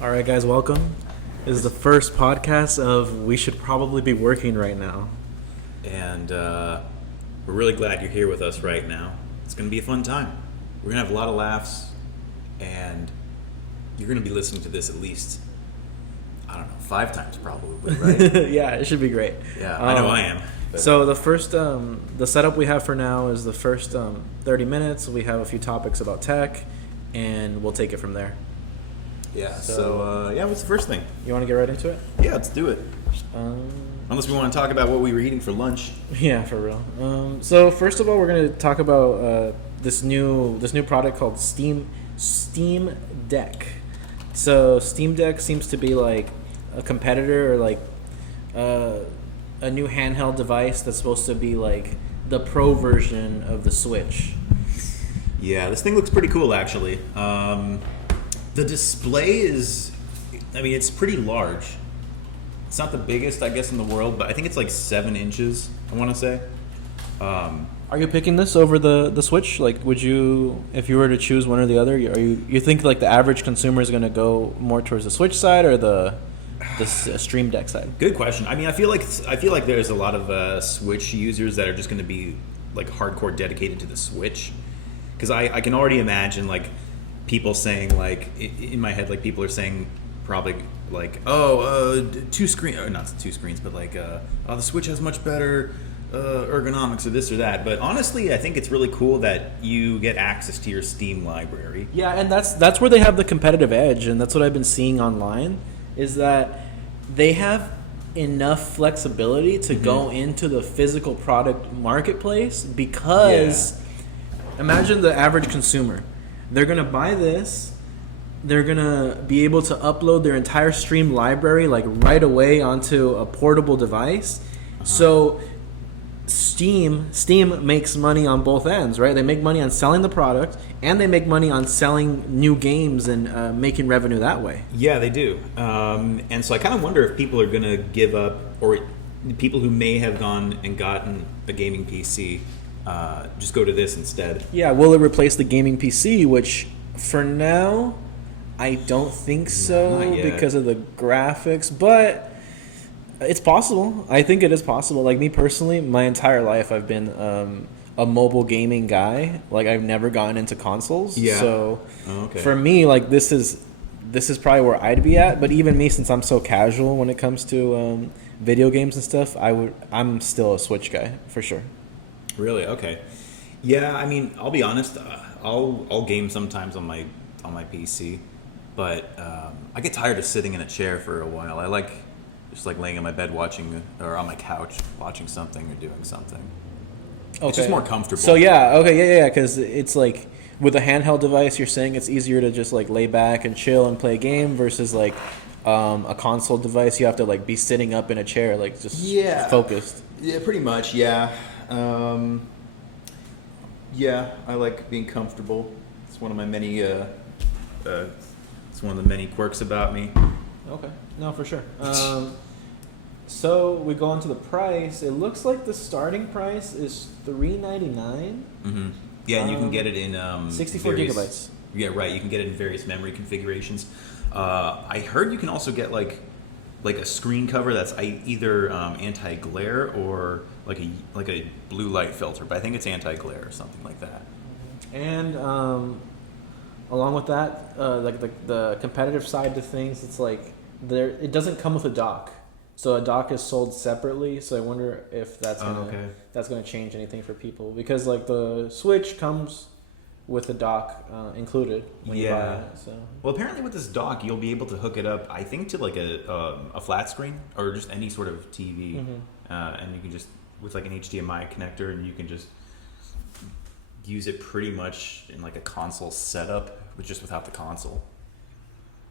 All right, guys, welcome. This is the first podcast of We Should Probably Be Working Right Now. And we're really glad you're here with us right now. It's going to be a fun time. We're going to have a lot of laughs, and you're going to be listening to this at least, 5 times probably, right? Yeah, it should be great. Yeah, I know I am. But. So the first, the setup we have for now is the first 30 minutes. We have a few topics about tech, and we'll take it from there. Yeah, so what's the first thing? You want to get right into it? Yeah, let's do it. Unless we want to talk about what we were eating for lunch. Yeah, for real. So first of all, we're going to talk about this new product called Steam Deck. So Steam Deck seems to be like a competitor or like a new handheld device that's supposed to be like the pro version of the Switch. Yeah, this thing looks pretty cool actually. The display is, it's pretty large. It's not the biggest, I guess, in the world, but I think it's like 7 inches, I want to say. Are you picking this over the Switch? Like, would you, if you were to choose one or the other, you think like the average consumer is going to go more towards the Switch side or the Stream Deck side? Good question. I feel like there's a lot of Switch users that are just going to be like hardcore dedicated to the Switch, because I can already imagine like people saying, like, in my head, like people are saying probably like, not 2 screens, but like the Switch has much better ergonomics or this or that. But honestly, I think it's really cool that you get access to your Steam library. Yeah, and that's where they have the competitive edge, and that's what I've been seeing online, is that they have enough flexibility to go into the physical product marketplace, because imagine the average consumer. They're going to buy this. They're going to be able to upload their entire Stream library like right away onto a portable device. So Steam makes money on both ends, right? They make money on selling the product, and they make money on selling new games and making revenue that way. Yeah, they do. And so I kind of wonder if people are going to give up, or people who may have gone and gotten a gaming PC just go to this instead. Yeah, will it replace the gaming PC, which for now I don't think so, because of the graphics, but it's possible. I think it is possible. Like me personally, my entire life I've been a mobile gaming guy. Like I've never gotten into consoles. Yeah. So for me, like this is probably where I'd be at. But even me, since I'm so casual when it comes to video games and stuff, I'm still a Switch guy for sure. Really? Okay. Yeah, I'll be honest. I'll game sometimes on my PC, but I get tired of sitting in a chair for a while. I like just like laying on my bed watching, or on my couch watching something or doing something. Okay. It's just more comfortable. So yeah, because it's like with a handheld device, you're saying it's easier to just like lay back and chill and play a game versus like a console device. You have to like be sitting up in a chair, like just focused. Yeah, pretty much. Yeah. I like being comfortable. It's one of my many. It's one of the many quirks about me. Okay. No, for sure. So we go on to the price. It looks like the starting price is $399. Mm-hmm. Yeah, and you can get it in 64 gigabytes. Yeah, right. You can get it in various memory configurations. I heard you can also get like a screen cover that's either anti-glare or like a blue light filter, but I think it's anti-glare or something like that. And along with that, like the competitive side to things, it's like it doesn't come with a dock, so a dock is sold separately. So I wonder if that's gonna change anything for people, because like the Switch comes with a dock included when you buy it. So. Well, apparently with this dock, you'll be able to hook it up, I think, to like a flat screen or just any sort of TV, and you can just, with like an HDMI connector, and you can just use it pretty much in like a console setup, just without the console.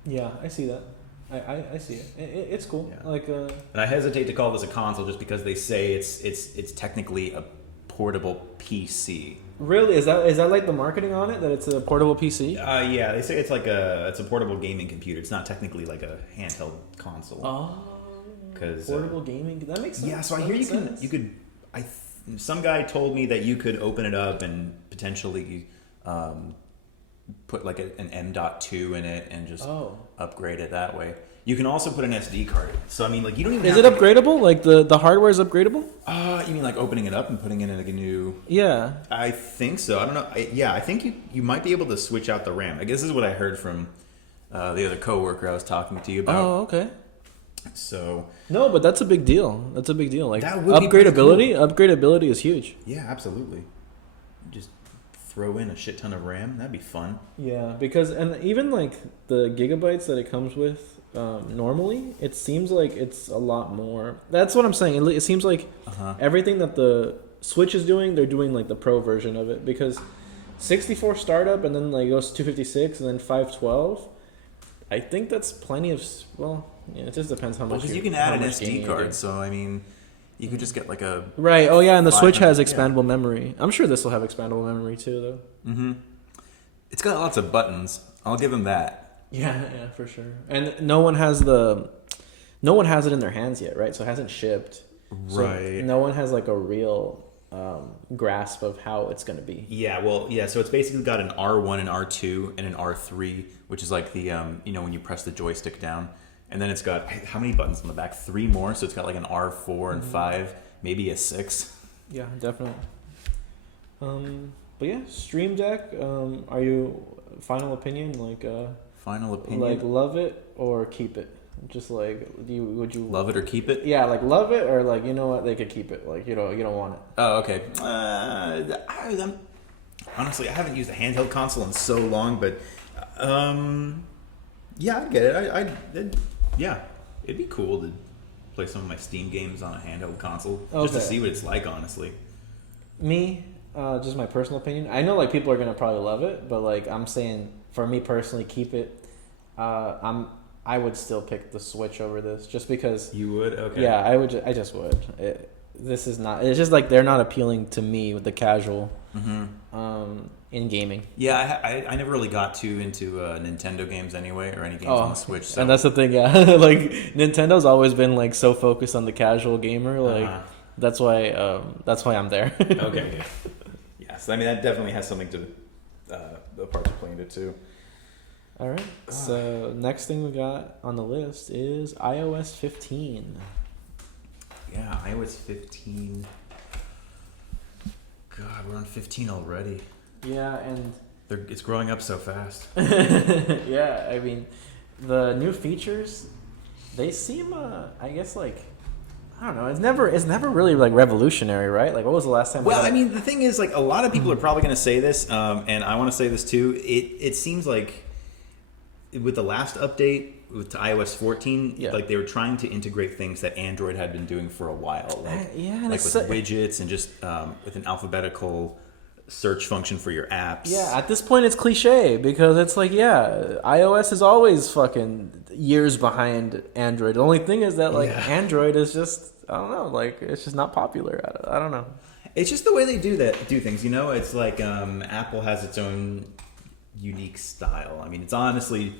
Yeah, I see that. I see it. It's cool. Yeah. Like, and I hesitate to call this a console just because they say it's technically a portable PC. Really? Is that like the marketing on it, that it's a portable PC? Yeah, they say it's a portable gaming computer. It's not technically like a handheld console. Oh, portable gaming. That makes sense. Yeah, so I hear you could. Some guy told me that you could open it up and potentially put like an M.2 in it and just Oh. upgrade it that way. You can also put an SD card. So I mean, like you don't even. Is have it to upgradable? Like the hardware is upgradable? You mean like opening it up and putting in like a new? Yeah. I think so. I don't know. I think you might be able to switch out the RAM. I guess this is what I heard from the other coworker I was talking to you about. Oh, okay. So No, but that's a big deal. That's a big deal. Like That would be pretty upgradability is huge. yeah, absolutely. Just throw in a shit ton of RAM. That'd be fun. Yeah, because and even like the gigabytes that it comes with normally, it seems like it's a lot more. That's what I'm saying. It seems like everything that the Switch is doing, they're doing like the pro version of it because 64 startup and then like goes to 256 and then 512. I think that's plenty of yeah, it just depends how much. Because you can add an SD card, so I mean, you could just get like a right. Oh yeah, and the Switch has 500, expandable memory. I'm sure this will have expandable memory too, though. Mm-hmm. It's got lots of buttons. I'll give them that. Yeah, for sure. And no one has it in their hands yet, right? So it hasn't shipped. Right. So no one has like a real grasp of how it's going to be. Yeah, well, yeah, so it's basically got an R1 and R2 and an R3, which is like the, when you press the joystick down. And then it's got, how many buttons on the back? 3 more, so it's got like an R4 and 5, maybe a 6. Yeah, definitely. But yeah, Stream Deck, are you, final opinion, like... Final opinion? Like, love it or keep it? Just like, would you... Love it or keep it? Yeah, like, love it or like, you know what, they could keep it. Like, you don't want it. Oh, okay. Honestly, I haven't used a handheld console in so long, but yeah, I get it. Yeah, it'd be cool to play some of my Steam games on a handheld console just to see what it's like, honestly. Me, just my personal opinion. I know like people are gonna probably love it, but like I'm saying, for me personally, keep it. I would still pick the Switch over this, just because. You would? Okay. Yeah, I would. I just would. This is not. It's just like they're not appealing to me with the casual. In gaming. Yeah, I never really got too into Nintendo games anyway, or any games on the Switch. So. And that's the thing, yeah. Like Nintendo's always been like so focused on the casual gamer, like that's why I'm there. Okay. Yes, I mean that definitely has something to the parts of playing it too. All right. So next thing we got on the list is iOS 15. Yeah, iOS 15. God, we're on 15 already. Yeah, and it's growing up so fast. yeah, I mean, the new features, they seem, I guess, like, I don't know. It's never really like revolutionary, right? Like, what was the last time? Well, I mean, the thing is, like, a lot of people are probably going to say this, and I want to say this too. It seems like with the last update to iOS 14, like they were trying to integrate things that Android had been doing for a while, like with widgets and just with an alphabetical search function for your apps. Yeah, at this point it's cliche because it's like, iOS is always fucking years behind Android. The only thing is that like Android is just, I don't know, like it's just not popular. I don't know. It's just the way they do things, you know? It's like Apple has its own unique style. I mean, it's honestly,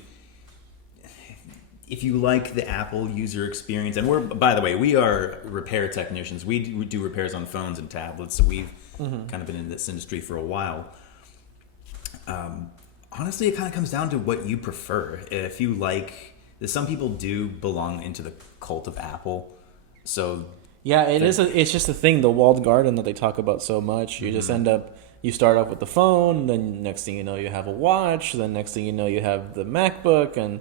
if you like the Apple user experience, and by the way, we are repair technicians. We do repairs on phones and tablets, so we've kind of been in this industry for a while. Honestly, it kind of comes down to what you prefer. If you like, some people do belong into the cult of Apple, so yeah, it's just a thing, the walled garden that they talk about so much. You just end up, you start off with the phone, then next thing you know you have a watch, then next thing you know you have the MacBook, and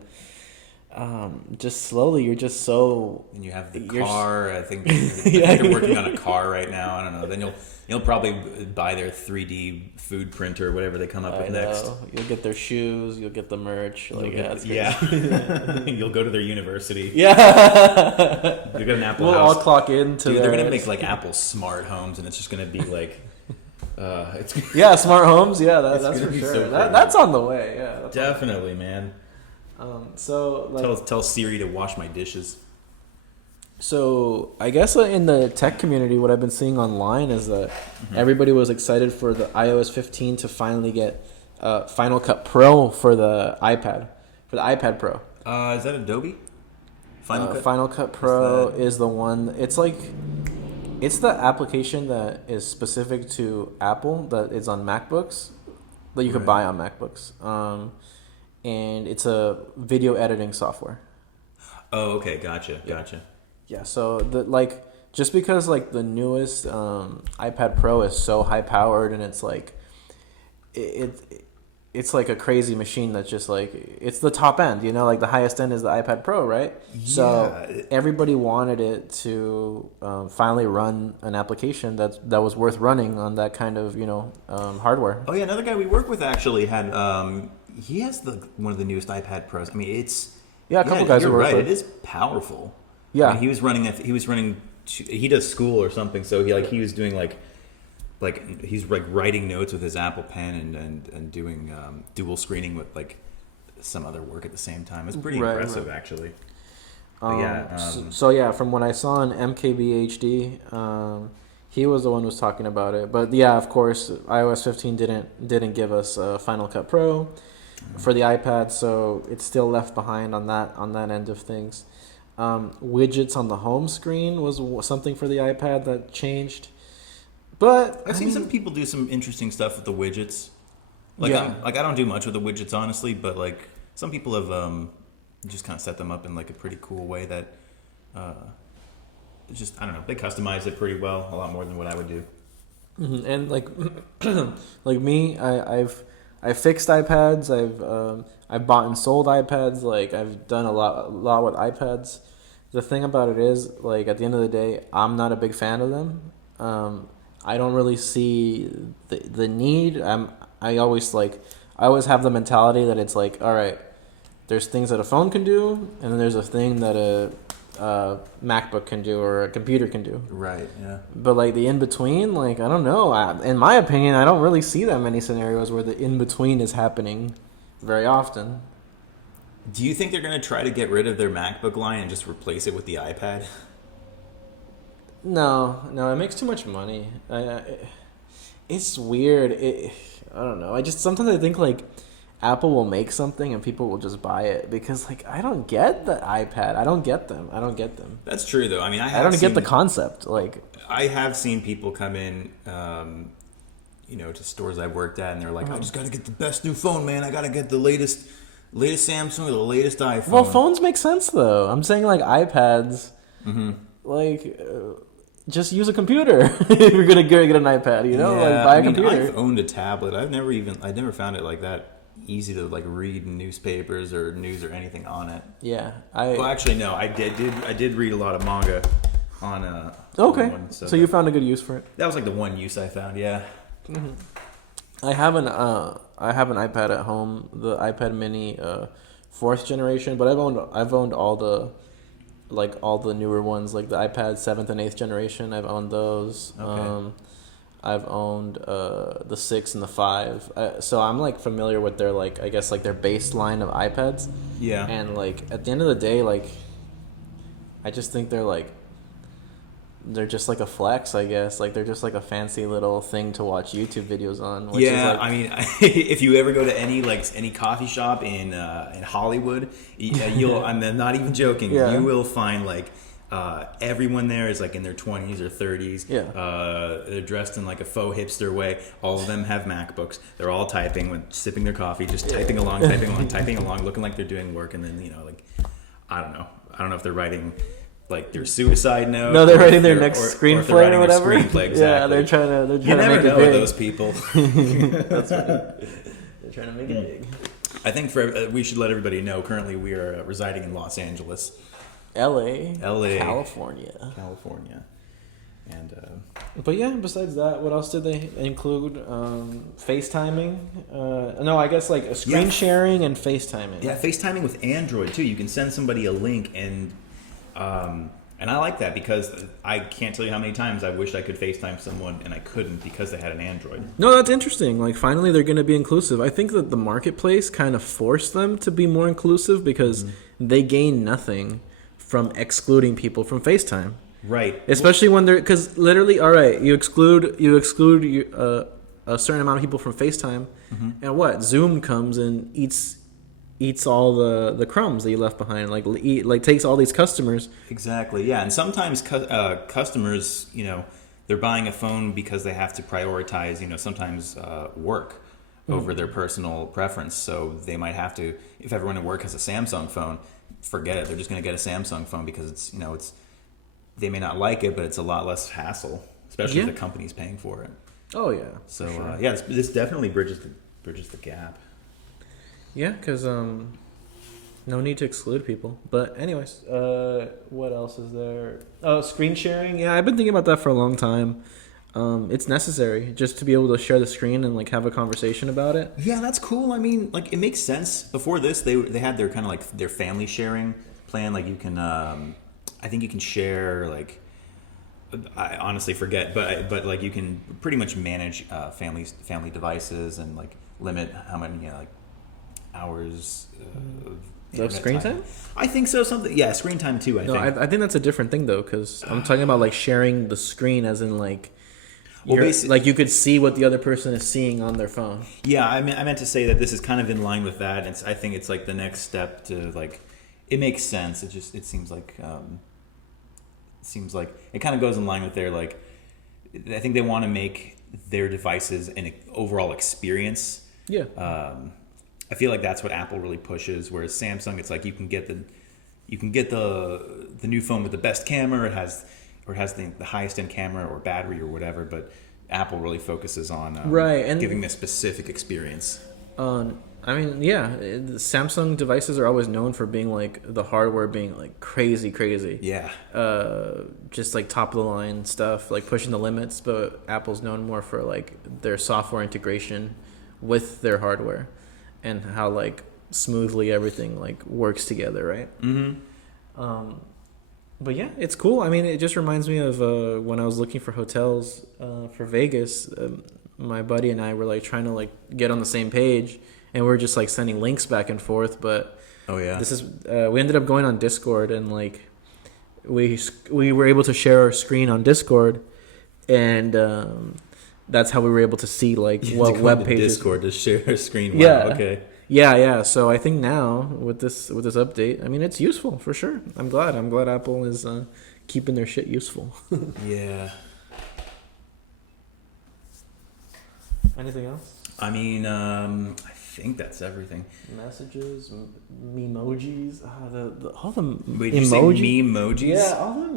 just slowly you're just so. And you have the car. I think you're working on a car right now. I don't know. Then you'll probably buy their 3D food printer, whatever they come up with next. You'll get their shoes. You'll get the merch. Like, You'll go to their university. Yeah. You'll get an Apple we'll house. all clock into. Dude, they're gonna make like Apple smart homes, and it's just gonna be like. Smart homes. Yeah, that's for sure. So that's on the way. Yeah, definitely, man. So like, tell Siri to wash my dishes. So I guess in the tech community, what I've been seeing online is that everybody was excited for the iOS 15 to finally get Final Cut Pro for the iPad Pro. Is that Adobe? Final Cut Pro is the one. It's like, it's the application that is specific to Apple that is on MacBooks, that you could buy on MacBooks, and it's a video editing software. Oh, okay, gotcha. Yeah, so just because like the newest iPad Pro is so high powered and it's like it's like a crazy machine that's just like it's the top end, like the highest end is the iPad Pro, right? Yeah. So everybody wanted it to finally run an application that was worth running on that kind of hardware. Oh yeah, another guy we work with actually had he has one of the newest iPad Pros. I mean, it's a couple guys you're who work right. with. It is powerful. Yeah, I mean, he was running. He does school or something, so he was doing like he's like writing notes with his Apple Pen and doing dual screening with like some other work at the same time. It's pretty impressive, actually. So yeah, from what I saw on MKBHD, he was the one who was talking about it. But yeah, of course, iOS 15 didn't give us Final Cut Pro for the iPad, so it's still left behind on that end of things. Widgets on the home screen was something for the iPad that changed. But I've seen some people do some interesting stuff with the widgets. I don't do much with the widgets, honestly, but like some people have just kind of set them up in like a pretty cool way that I don't know, they customize it pretty well, a lot more than what I would do. Mm-hmm. And like like me, I've fixed iPads. I've bought and sold iPads. Like I've done a lot with iPads. The thing about it is, like at the end of the day, I'm not a big fan of them. I don't really see the need. I always have the mentality that it's like, all right, there's things that a phone can do, and then there's a thing that a MacBook can do or a computer can do. Right. Yeah. But like the in between, like I don't know. In my opinion, I don't really see that many scenarios where the in between is happening very often. Do you think they're going to try to get rid of their MacBook line and just replace it with the iPad? No, it makes too much money. It's weird. I don't know. Sometimes I think like Apple will make something and people will just buy it because like I don't get the iPad. I don't get them. That's true though. I mean, I don't get the concept. Like I have seen people come in, to stores I've worked at, and they're like, "I just got to get the best new phone, man. I got to get the latest Samsung or the latest iPhone." Well, phones make sense though. I'm saying like iPads, like. Just use a computer if you're gonna get an iPad, like buy a computer. I've owned a tablet. I never found it like that easy to like read newspapers or news or anything on it. Yeah, well, actually, no, I did read a lot of manga on okay. One, so you found a good use for it. That was like the one use I found. Yeah. Mm-hmm. I have an iPad at home, the iPad Mini, 4th generation, but I've owned all the newer ones, like the iPad 7th and 8th generation. I've owned those. Okay. I've owned the 6 and the 5. So I'm like familiar with their I guess their baseline of iPads. Yeah. And like at the end of the day, I just think they're just like a flex, I guess. Like they're just like a fancy little thing to watch YouTube videos on. Which is I mean, if you ever go to any coffee shop in Hollywood, you'll I'm not even joking. Yeah. You will find everyone there is in their 20s or 30s. Yeah. They're dressed in a faux hipster way. All of them have MacBooks. They're all typing when sipping their coffee, just typing along, looking like they're doing work, and then I don't know if they're writing their suicide note. No, they're writing their next screenplay or whatever. Screenplay, exactly. Yeah, they're trying to you never make know it big. with those people. That's what they're trying to make it big. I think we should let everybody know. Currently, we are residing in Los Angeles, LA, California, and. But yeah, besides that, what else did they include? FaceTiming. No, I guess a screen sharing and FaceTiming. Yeah, FaceTiming with Android too. You can send somebody a link and I like that because I can't tell you how many times I wished I could FaceTime someone and I couldn't because they had an Android. No, that's interesting. Finally they're going to be inclusive. I think that the marketplace kind of forced them to be more inclusive because they gain nothing from excluding people from FaceTime. Right. Especially when they're, because literally, all right, you exclude a certain amount of people from FaceTime, and what? Zoom comes and eats all the crumbs that you left behind, takes all these customers. Exactly. Yeah, and sometimes customers, they're buying a phone because they have to prioritize, sometimes work over their personal preference. So they might have to, if everyone at work has a Samsung phone, forget it. They're just going to get a Samsung phone because it's, they may not like it, but it's a lot less hassle, especially if the company's paying for it. Oh yeah. So yeah, this definitely bridges the gap. Yeah, because no need to exclude people. But anyways, what else is there? Oh, screen sharing. Yeah, I've been thinking about that for a long time. It's necessary just to be able to share the screen and like have a conversation about it. Yeah, that's cool. I mean, like it makes sense. Before this, they had their kind of like their family sharing plan. Like you can, I think you can share like. I honestly forget, but like you can pretty much manage family devices and like limit how many like hours Of screen time? I think so. Screen time too. I think that's a different thing though, because I'm talking about like sharing the screen, as in like, like you could see what the other person is seeing on their phone. Yeah, I meant to say that this is kind of in line with that. I think it's like the next step to like, it makes sense. It seems like it kind of goes in line with their like, I think they want to make their devices an overall experience. Yeah. I feel like that's what Apple really pushes, whereas Samsung, it's like you can get the new phone with the best camera. It has the highest end camera or battery or whatever, but Apple really focuses on giving a specific experience. I mean, yeah, Samsung devices are always known for being like the hardware being like crazy. Yeah. Just like top of the line stuff, like pushing the limits. But Apple's known more for like their software integration with their hardware and how like smoothly everything like works together, right? Mm-hmm. But yeah, it's cool. I mean, it just reminds me of when I was looking for hotels for Vegas. My buddy and I were like trying to like get on the same page. And we're just like sending links back and forth, but this is we ended up going on Discord, and like we were able to share our screen on Discord, and that's how we were able to see like what web pages. Discord to share our screen. Wow, yeah. Okay. Yeah. So I think now with this update, I mean, it's useful for sure. I'm glad Apple is keeping their shit useful. Yeah. Anything else? I mean, I think that's everything. Messages, memojis, all the Wait, did emoji. You say memojis? Yeah, all the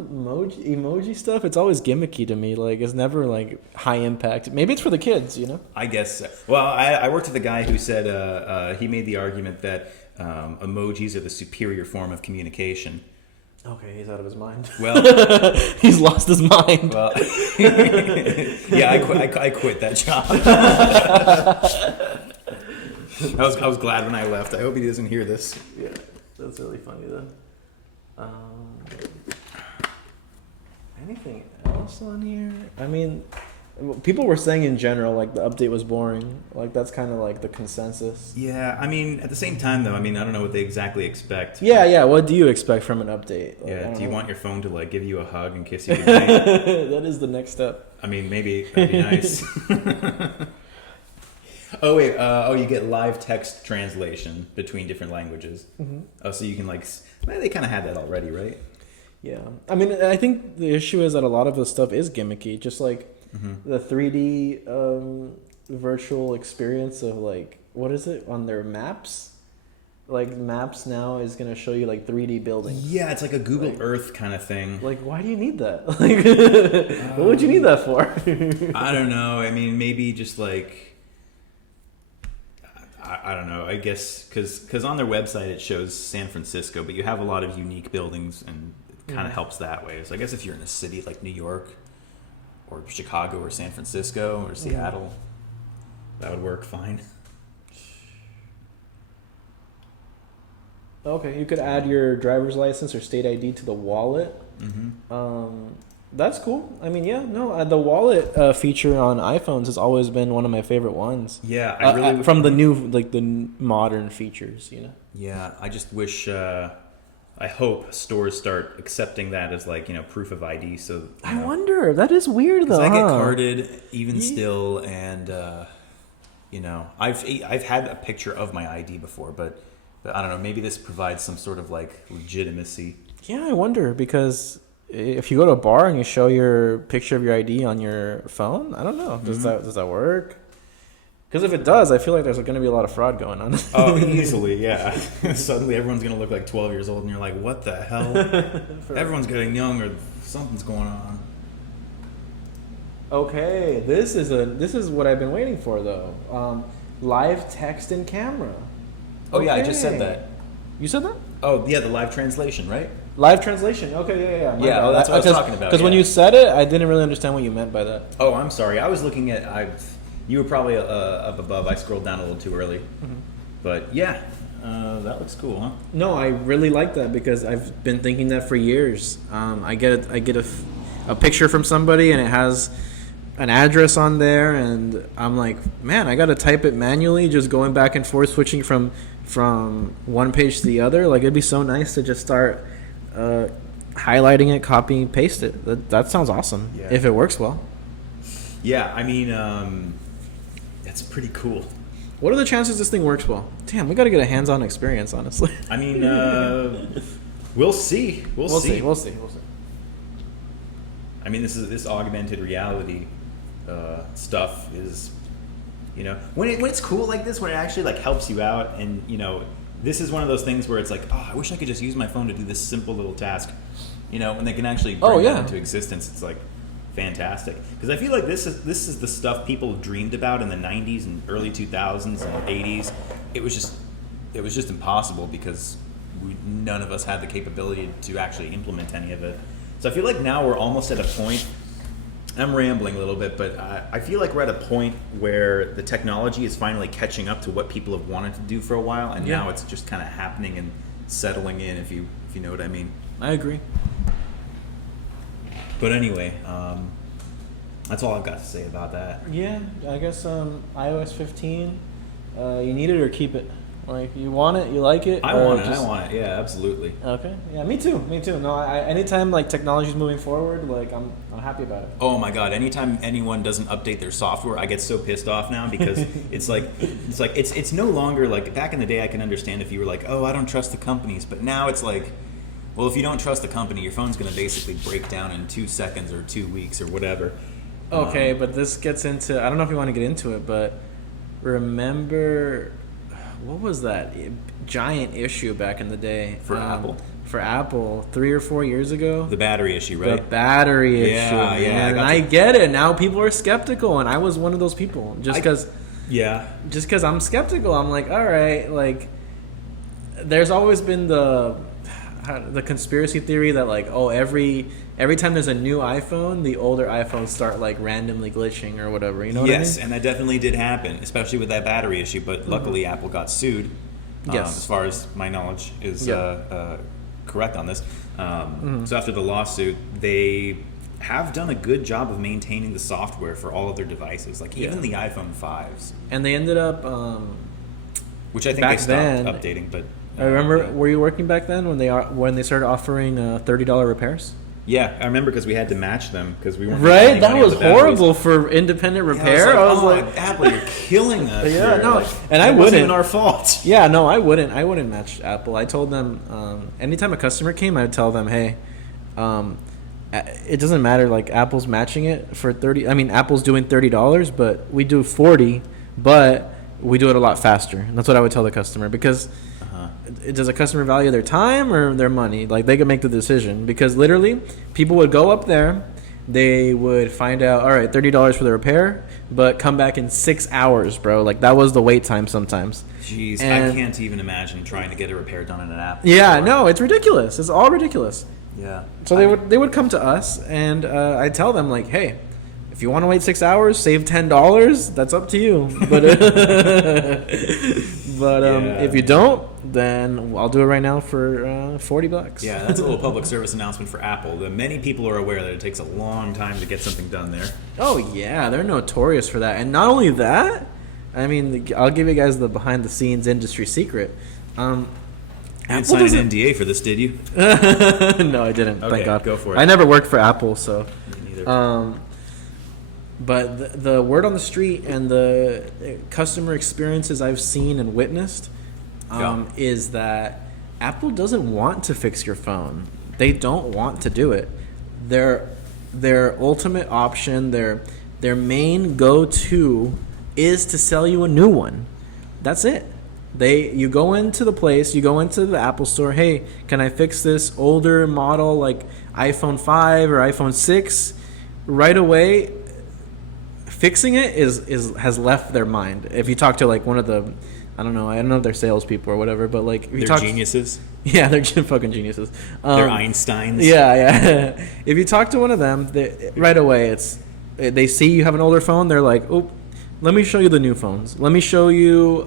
emoji stuff. It's always gimmicky to me. Like it's never like high impact. Maybe it's for the kids, I guess so. Well, I worked with a guy who said he made the argument that emojis are the superior form of communication. Okay, he's out of his mind. Well, he's lost his mind. Well, yeah, I quit that job. I was glad when I left. I hope he doesn't hear this. Yeah, that's really funny then. Anything else on here? I mean, people were saying in general like the update was boring. Like that's kind of like the consensus. Yeah, I mean, at the same time though, I mean, I don't know what they exactly expect. Yeah. What do you expect from an update? Like, do you want your phone to like give you a hug and kiss you goodnight? That is the next step. I mean, maybe that'd be nice. Oh wait, you get live text translation between different languages. Mm-hmm. Oh, so you can like, they kind of had that already, right? Yeah, I mean, I think the issue is that a lot of the stuff is gimmicky, just like the 3D virtual experience of like, what is it on their maps? Like Maps now is gonna show you like 3D buildings. Yeah, it's like a Google Earth kind of thing. Like, why do you need that? Like, what would you need that for? I don't know. I mean, maybe just like. I don't know. I guess because on their website it shows San Francisco, but you have a lot of unique buildings, and it kind of helps that way. So I guess if you're in a city like New York, or Chicago, or San Francisco, or Seattle, that would work fine. Okay, you could add your driver's license or state ID to the wallet. That's cool. I mean, yeah, no, the wallet feature on iPhones has always been one of my favorite ones. Yeah, I really from the new, like the modern features, Yeah, I just wish. I hope stores start accepting that as like proof of ID. So I wonder. That is weird though. I get carded even still, and I've had a picture of my ID before, but I don't know. Maybe this provides some sort of like legitimacy. Yeah, I wonder because. If you go to a bar and you show your picture of your ID on your phone, I don't know. Does that work? Because if it does, I feel like there's going to be a lot of fraud going on. Oh, easily, yeah. Suddenly everyone's going to look like 12 years old, and you're like, what the hell? Everyone's getting young, or something's going on. Okay, this is what I've been waiting for, though. Live text and camera. Oh, yeah, I just said that. You said that? Oh, yeah, the live translation, right? Live translation. Okay, yeah. Yeah, well, that's what I was talking about. Because when you said it, I didn't really understand what you meant by that. Oh, I'm sorry. I was looking at... You were probably up above. I scrolled down a little too early. Mm-hmm. But, yeah, that looks cool, huh? No, I really like that because I've been thinking that for years. I get a picture from somebody, and it has an address on there, and I'm like, man, I got to type it manually, just going back and forth, switching from one page to the other. Like, it'd be so nice to just start highlighting it, copy, paste it. That sounds awesome, yeah. If it works well. Yeah, I mean, that's pretty cool. What are the chances this thing works well? Damn, we got to get a hands-on experience, honestly. I mean, we'll see. We'll see. I mean, this augmented reality stuff is, when it's cool like this, when it actually like helps you out, and this is one of those things where it's like, oh, I wish I could just use my phone to do this simple little task, when they can actually bring that into existence. It's like fantastic, because I feel like this is the stuff people dreamed about in the 90s and early 2000s and 80s. It was just impossible because none of us had the capability to actually implement any of it. So I feel like now we're almost at a point, I'm rambling a little bit, but I feel like we're at a point where the technology is finally catching up to what people have wanted to do for a while, and now it's just kind of happening and settling in, if you know what I mean. I agree. But anyway, that's all I've got to say about that. Yeah, I guess iOS 15, you need it or keep it. Like, you want it, you like it? I want it, yeah, absolutely. Okay, yeah, me too. No, anytime like technology's moving forward, like I'm happy about it. Oh my god, anytime anyone doesn't update their software, I get so pissed off now, because it's no longer like, back in the day I can understand if you were like, oh, I don't trust the companies, but now it's like, well, if you don't trust the company, your phone's going to basically break down in 2 seconds or 2 weeks or whatever. Okay, but this gets into, I don't know if you want to get into it, but remember, what was that giant issue back in the day? For Apple? For Apple, 3 or 4 years ago? The battery issue, right? The battery issue. Yeah. And I get it. Now people are skeptical, and I was one of those people. Just because I'm skeptical, I'm like, all right, like, there's always been the conspiracy theory that like, oh, every time there's a new iPhone, the older iPhones start like randomly glitching or whatever. You know what I mean? Yes, and that definitely did happen, especially with that battery issue. But luckily, Apple got sued. As far as my knowledge is correct on this. So after the lawsuit, they have done a good job of maintaining the software for all of their devices, like even the iPhone 5s. And they ended up, which I think they stopped updating, but. I remember. Were you working back then when they started offering $30 repairs? Yeah, I remember, because we had to match them because we weren't. Right, that was horrible for independent repair. I was like, Apple, you're killing us. Yeah, no, like, and I wouldn't. It wasn't even our fault. Yeah, no, I wouldn't match Apple. I told them anytime a customer came, I would tell them, hey, it doesn't matter. Like, Apple's matching it for $30. I mean, Apple's doing $30, but we do $40, but we do it a lot faster. And that's what I would tell the customer, because does a customer value their time or their money? Like, they could make the decision, because literally people would go up there, they would find out, all right, $30 for the repair, but come back in 6 hours, bro. Like, that was the wait time sometimes. Jeez, I can't even imagine trying to get a repair done in an app. Yeah, no, it's ridiculous. It's all ridiculous. Yeah. So they would come to us, and I'd tell them, like, hey, if you want to wait 6 hours, save $10. That's up to you. But if you don't, then I'll do it right now for $40. Yeah, that's a little public service announcement for Apple. Many people are aware that it takes a long time to get something done there. Oh yeah, they're notorious for that. And not only that, I mean, I'll give you guys the behind-the-scenes industry secret. You didn't sign an NDA for this, did you? No, I didn't. Okay, thank God. Go for it. I never worked for Apple, so. Me neither. But the word on the street and the customer experiences I've seen and witnessed is that Apple doesn't want to fix your phone. They don't want to do it. Their ultimate option, their main go-to is to sell you a new one. That's it. You go into the place, you go into the Apple store, hey, can I fix this older model like iPhone 5 or iPhone 6? Right away, fixing it has left their mind. If you talk to like one of the, I don't know if they're salespeople or whatever, but like if you They're geniuses. Yeah, they're fucking geniuses. They're Einsteins. Yeah. If you talk to one of them, right away they see you have an older phone. They're like, oh, let me show you the new phones. Let me show you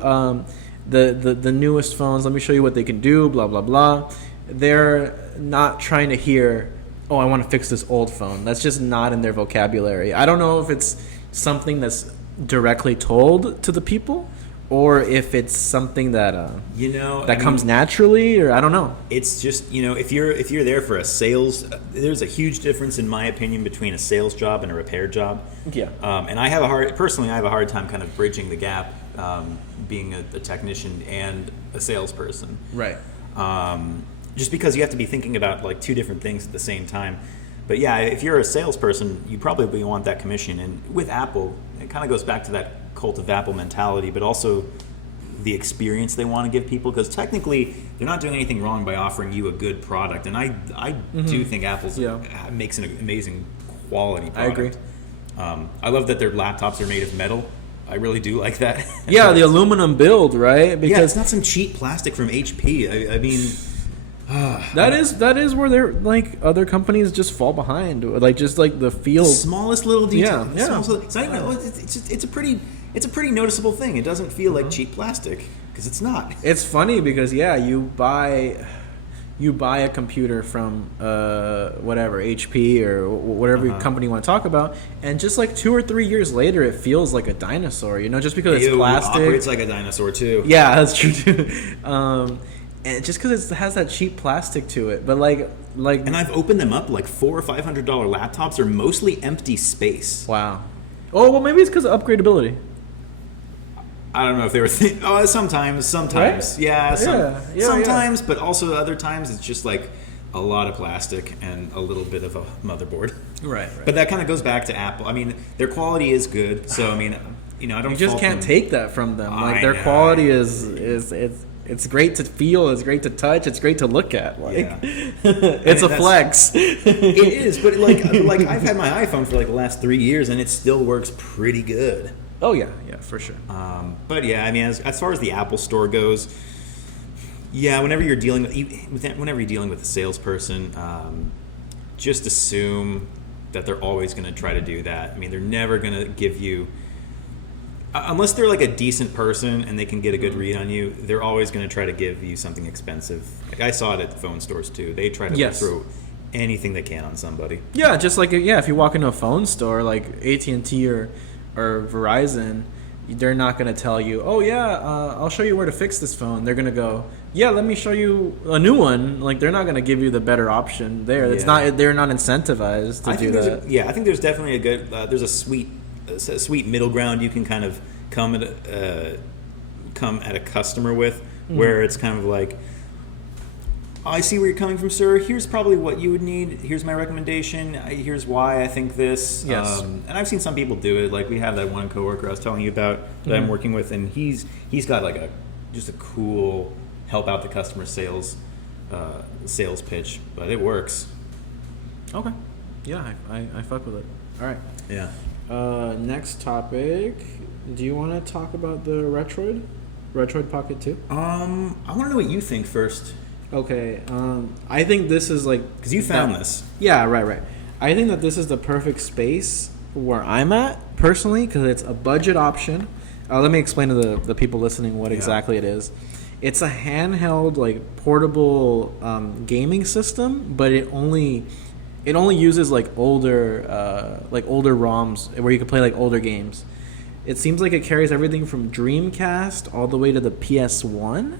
the newest phones. Let me show you what they can do. Blah blah blah. They're not trying to hear, oh, I want to fix this old phone. That's just not in their vocabulary. I don't know if it's something that's directly told to the people, or if it's something that comes naturally, or I don't know. It's just, if you're there for a sales, there's a huge difference in my opinion between a sales job and a repair job. Yeah. And I have a hard time kind of bridging the gap, being a technician and a salesperson. Right. Just because you have to be thinking about like two different things at the same time. But yeah, if you're a salesperson, you probably want that commission. And with Apple, it kind of goes back to that cult of Apple mentality, but also the experience they want to give people, because technically they're not doing anything wrong by offering you a good product. And I do think Apple's makes an amazing quality product. I agree. I love that their laptops are made of metal. I really do like that. Yeah, the aluminum build, right? Because it's not some cheap plastic from HP. I mean, that is where they're like other companies just fall behind, like just like the feel, smallest little detail. Yeah. It's a pretty noticeable thing. It doesn't feel like cheap plastic, because it's not. It's funny because you buy a computer from whatever, HP or whatever company you want to talk about, and just like 2 or 3 years later, it feels like a dinosaur. Just because it's plastic. It operates like a dinosaur too. Yeah, that's true too. And just because it has that cheap plastic to it, but like. And I've opened them up, like $400 or $500 laptops are mostly empty space. Wow. Oh well, maybe it's because of upgradability. I don't know if they were sometimes. Right? Yeah, sometimes, yeah. But also other times it's just like a lot of plastic and a little bit of a motherboard. Right. But that kind of goes back to Apple. I mean, their quality is good, so I mean, I don't. You just can't take that from them. Like their know. quality is it's great to feel, it's great to touch, it's great to look at. Like it's a flex. It is, but like I've had my iPhone for like the last 3 years and it still works pretty good. Oh yeah, for sure. But yeah, I mean, as far as the Apple Store goes, whenever you're dealing with a salesperson, just assume that they're always going to try to do that. I mean, they're never going to give you, unless they're like a decent person and they can get a good read on you, they're always going to try to give you something expensive. Like I saw it at the phone stores too. They try to throw anything they can on somebody. Yeah, just like if you walk into a phone store like AT&T or Verizon, they're not going to tell you, oh yeah, I'll show you where to fix this phone. They're going to go, yeah, let me show you a new one. Like they're not going to give you the better option there. It's not. They're not incentivized to do that. I think there's definitely a good. There's a sweet middle ground you can kind of come at a customer with, where it's kind of like, I see where you're coming from, sir. Here's probably what you would need. Here's my recommendation. Here's why I think this. Yes. And I've seen some people do it. Like we have that one coworker I was telling you about that I'm working with, and he's got like just a cool help out the customer sales pitch, but it works. Okay. Yeah, I fuck with it. All right. Yeah. Next topic. Do you want to talk about the Retroid Pocket 2? I want to know what you think first. Okay. I think this is like, because you found this. Yeah. Right. I think that this is the perfect space where I'm at personally, because it's a budget option. Let me explain to the people listening what exactly it is. It's a handheld, like portable gaming system, but it only uses like older ROMs where you can play like older games. It seems like it carries everything from Dreamcast all the way to the PS1.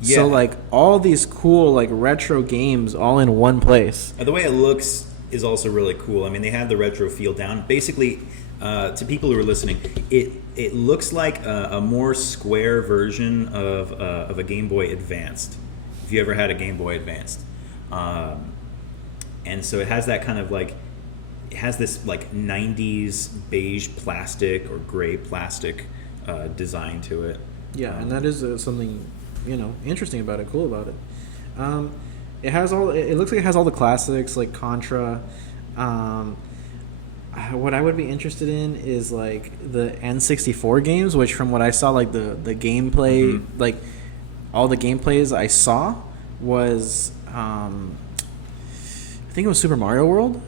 Yeah. So like all these cool like retro games all in one place. The way it looks is also really cool. I mean, they have the retro feel down. Basically, to people who are listening, it looks like a more square version of a Game Boy Advanced. If you ever had a Game Boy Advanced. And so it has that kind of like, it has this like 90s beige plastic or gray plastic design to it. Yeah, and that is something, interesting about it, cool about it. It has all. It looks like it has all the classics like Contra. What I would be interested in is like the N64 games, which from what I saw, like the gameplay, like all the gameplays I saw was, I think it was Super Mario World.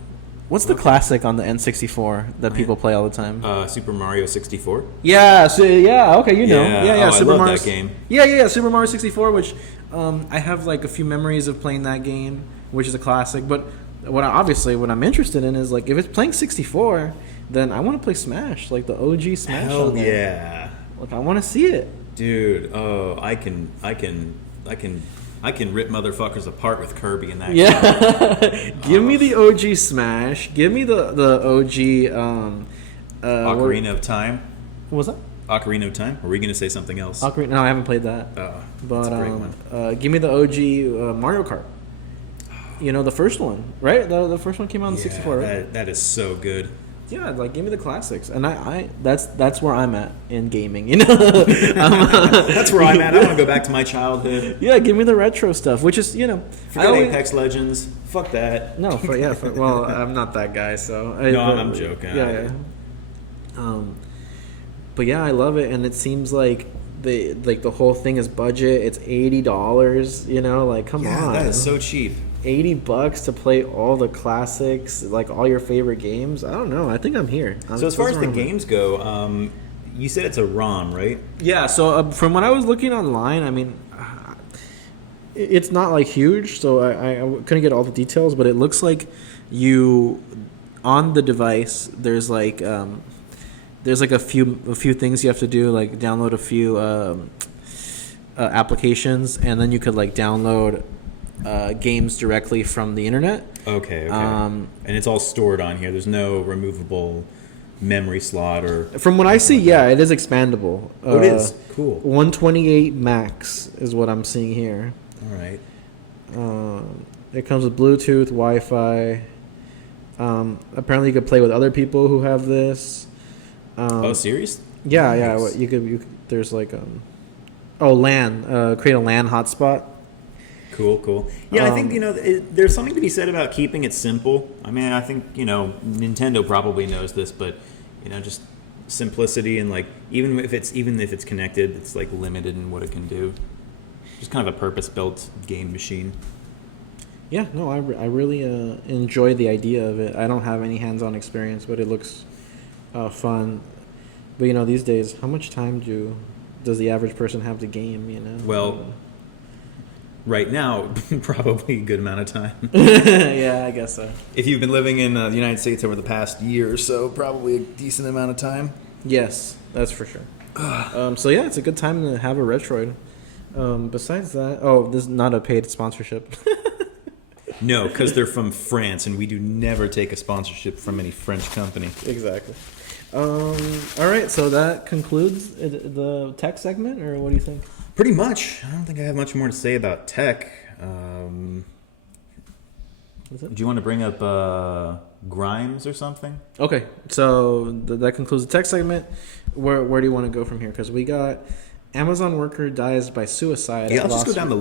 What's the classic on the N64 that people play all the time? Super Mario 64. Yeah, okay, Yeah, Super I love Mario, that game. Yeah, Super Mario 64, which I have like a few memories of playing that game, which is a classic. But what I'm interested in is like if it's playing 64, then I want to play Smash, like the OG Smash. Hell on there. yeah, Like I want to see it, dude. Oh, I can rip motherfuckers apart with Kirby in that game. Yeah, give me the OG Smash. Give me the OG. Ocarina of Time. What was that? Ocarina of Time. Or were we going to say something else? Ocarina. No, I haven't played that. That's But a great one. give me the OG Mario Kart. The first one, right? The first one came out on the 64, right? That is so good. Yeah, like give me the classics, and I that's where I'm at in gaming. That's where I'm at. I want to go back to my childhood. Yeah, give me the retro stuff, which is Forget Apex Legends. Fuck that. No, well, I'm not that guy, so I'm joking. Yeah. But yeah, I love it, and it seems like the whole thing is budget. It's $80. Like come on, that is so cheap. $80 to play all the classics, like all your favorite games. I don't know. I think I'm here. So as far as the games go, you said it's a ROM, right? Yeah. So from what I was looking online, I mean, it's not like huge, so I couldn't get all the details, but it looks like you on the device. There's like a few things you have to do, like download a few applications, and then you could like download games directly from the internet. Okay. And it's all stored on here. There's no removable memory slot or. From what I see, yeah, it is expandable. It is cool. 128 max is what I'm seeing here. All right. It comes with Bluetooth, Wi-Fi. Apparently, you could play with other people who have this. Serious? Yeah, Nice. yeah. You could. There's like LAN. Create a LAN hotspot. Cool. Yeah, I think there's something to be said about keeping it simple. I mean, I think Nintendo probably knows this, but just simplicity and like even if it's connected, it's like limited in what it can do. Just kind of a purpose-built game machine. Yeah, no, I really enjoy the idea of it. I don't have any hands-on experience, but it looks fun. But these days, how much time does the average person have to game? Well. Right now, probably a good amount of time. Yeah, I guess so. If you've been living in the United States over the past year or so, probably a decent amount of time. Yes, that's for sure. So yeah, it's a good time to have a Retroid. Besides that, this is not a paid sponsorship. No, because they're from France, and we do never take a sponsorship from any French company. Exactly. All right, so that concludes the tech segment, or what do you think? Pretty much. I don't think I have much more to say about tech. Do you want to bring up Grimes or something? Okay, so that concludes the tech segment. Where do you want to go from here? Because we got Amazon worker dies by suicide. Yeah, I'll just go down the